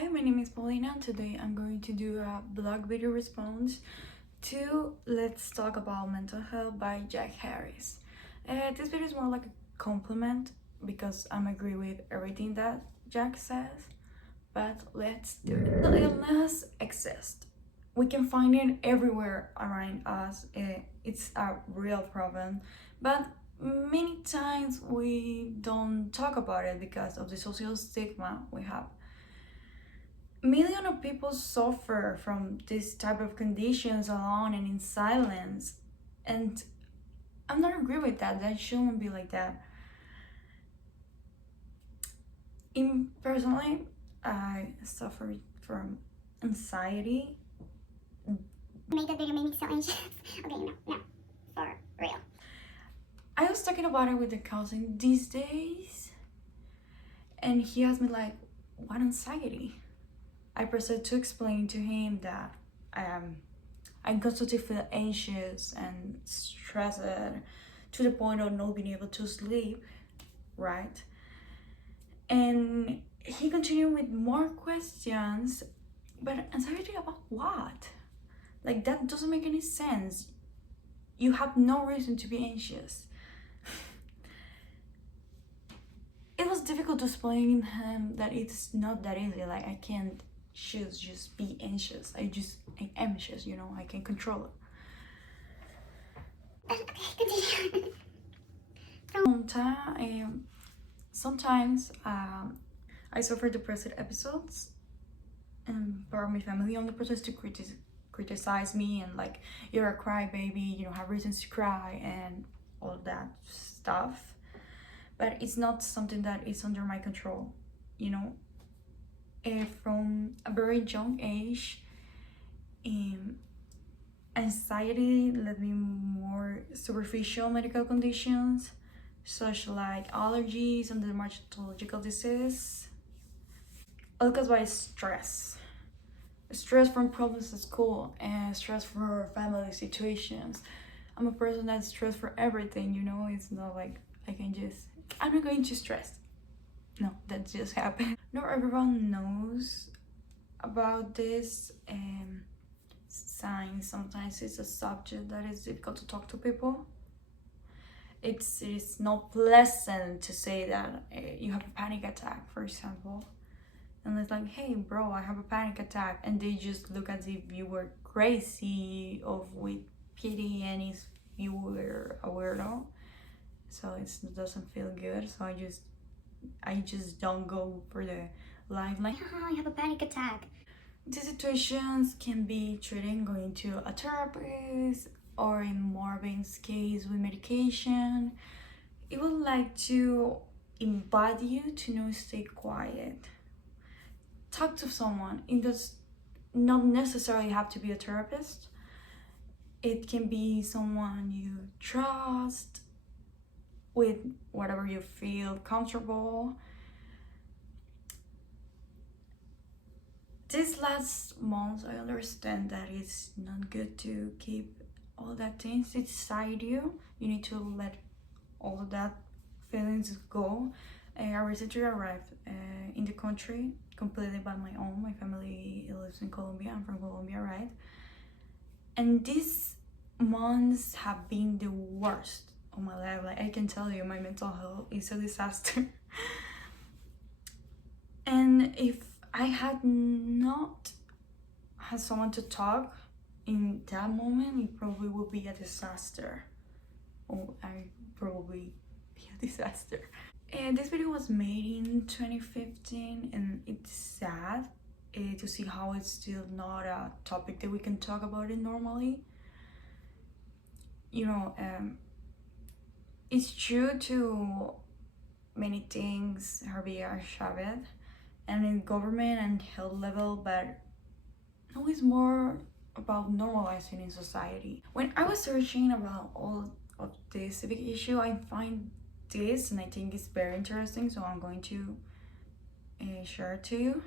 Hi, my name is Paulina. Today I'm going to do a blog video response to Let's Talk About Mental Health by Jack Harris. This video is more like a compliment because I'm agree with everything that Jack says, but let's do it. Mental illness exists. We can find it everywhere around us. It's a real problem, but many times we don't talk about it because of the social stigma we have. Millions of people suffer from this type of conditions alone and in silence, and I'm not agree with that. That shouldn't be like that. Personally, I suffered from anxiety. Made that video made me so anxious. Okay, no, for real. I was talking about it with a cousin these days, and he asked me like, what anxiety? I proceeded to explain to him that I constantly feel anxious and stressed to the point of not being able to sleep, right? And he continued with more questions, but anxiety about what? Like, that doesn't make any sense. You have no reason to be anxious. It was difficult to explain him that it's not that easy. Like, I can't choose just be anxious. I'm anxious, I can control it. Okay, continue. Sometimes I suffer depressive episodes, and part of my family on the process to criticize me and like, you're a crybaby, you don't have reasons to cry and all that stuff. But it's not something that is under my control, from a very young age. Anxiety led me more superficial medical conditions such like allergies and dermatological disease, all caused by stress from problems at school and stress for family situations. I'm a person that's stressed for everything, it's not like I'm not going to stress. No, that just happened. Not everyone knows about this sign. Sometimes it's a subject that is difficult to talk to people. It's not pleasant to say that you have a panic attack, for example, and it's like, hey bro, I have a panic attack, and they just look as if you were crazy or with pity and if you were a weirdo. So it doesn't feel good. So I just don't go for the life like, I have a panic attack. These situations can be treated going to a therapist, or in more advanced case with medication. It would like to invite you to not stay quiet. Talk to someone. It does not necessarily have to be a therapist. It can be someone you trust with whatever you feel comfortable. These last months, I understand that it's not good to keep all that things inside you. You need to let all of that feelings go. I recently arrived in the country completely by my own. My family lives in Colombia. I'm from Colombia, right? And these months have been the worst of my life. Like, I can tell you, my mental health is a disaster. And if I had not had someone to talk in that moment, it probably would be a disaster. Or I probably be a disaster. And this video was made in 2015, and it's sad to see how it's still not a topic that we can talk about it normally. It's true to many things Javier Chavez and in government and health level, but no, it's more about normalizing in society. When I was searching about all of the civic issue, I find this, and I think it's very interesting, so I'm going to share it to you.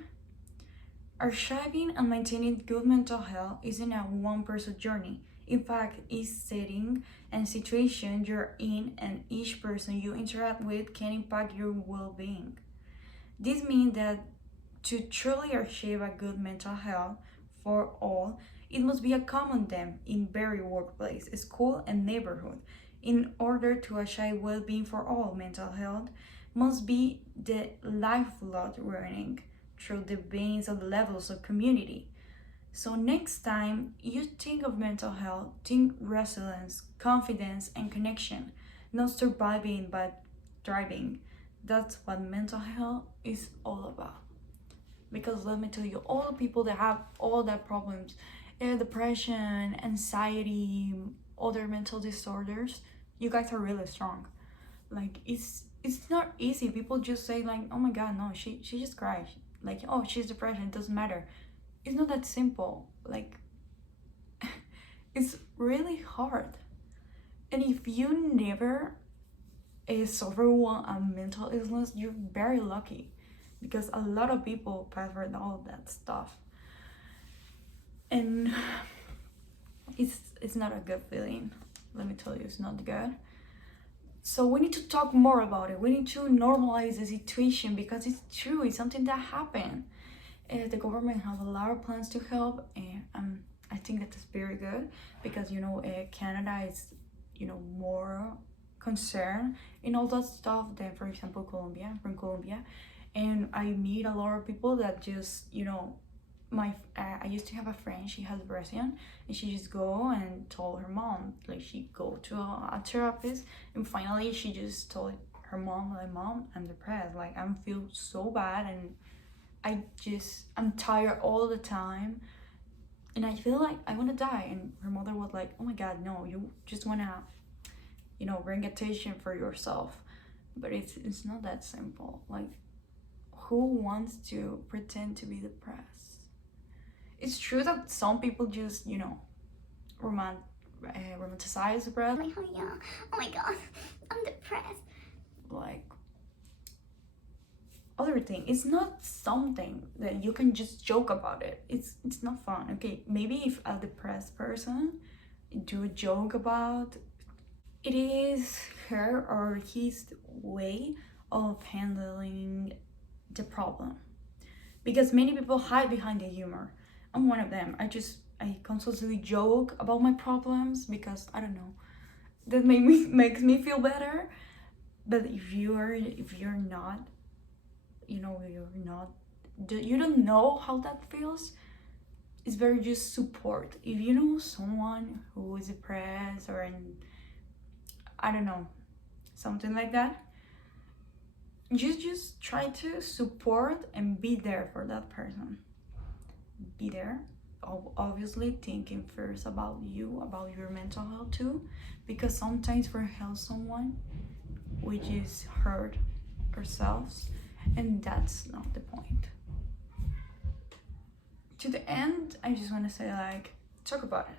Archiving and maintaining good mental health isn't a one-person journey. In fact, each setting and situation you're in and each person you interact with can impact your well-being. This means that To truly achieve a good mental health for all, it must be a common theme in every workplace, school, and neighborhood. In order to achieve well-being for all, mental health must be the lifelong learning through the veins of levels of community. So next time you think of mental health, think resilience, confidence, and connection, not surviving but thriving. That's what mental health is all about. Because let me tell you, all the people that have all that problems, depression, anxiety, other mental disorders, you guys are really strong. Like it's not easy. People just say like, oh my god, no, she just cried. Like, oh, she's depressed, it doesn't matter. It's not that simple. Like it's really hard. And if you never suffer one a mental illness, you're very lucky, because a lot of people pass through all that stuff, and it's not a good feeling. Let me tell you, it's not good. So we need to talk more about it. We need to normalize the situation, because it's true. It's something that happened. The government have a lot of plans to help, and I think that is very good, because Canada is more concerned in all that stuff than, for example, Colombia. I'm from Colombia, and I meet a lot of people that just I used to have a friend. She has depression, and she just go and told her mom. Like, she go to a therapist, and finally she just told her mom, like, mom, I'm depressed. Like, I feel so bad, and I'm tired all the time, and I feel like I want to die. And her mother was like, oh my god, no, you just want to bring attention for yourself. But it's not that simple. Like, who wants to pretend to be depressed? It's true that some people just romanticize depression. Like, oh yeah, oh my god, I'm depressed. Like, other thing, it's not something that you can just joke about it. It's not fun. Okay, maybe if a depressed person do a joke about, it is her or his way of handling the problem, because many people hide behind the humor. I'm one of them. I constantly joke about my problems, because I don't know, that makes me feel better. But if you're not, you don't know how that feels, it's very just support. If you know someone who is depressed, or I don't know, something like that, just try to support and be there for that person. Be there, obviously thinking first about you, about your mental health too, because sometimes we help someone, we just hurt ourselves, and that's not the point. To the end, I just want to say, like, talk about it.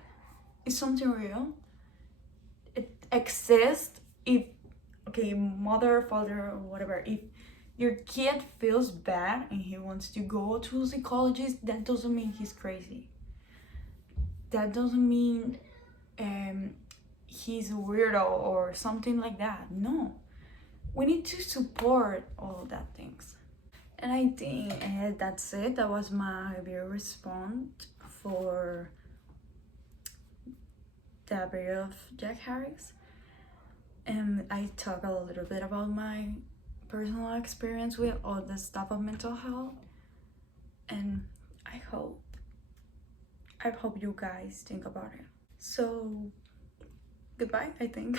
It's something real. It exists. If, okay, mother, father, or whatever, if your kid feels bad and he wants to go to a psychologist, that doesn't mean he's crazy. That doesn't mean he's a weirdo or something like that. No, we need to support all of that things. And I think that's it. That was my video response for the video of Jack Harris. And I talk a little bit about my personal experience with all the stuff of mental health. And I hope you guys think about it. So, goodbye, I think.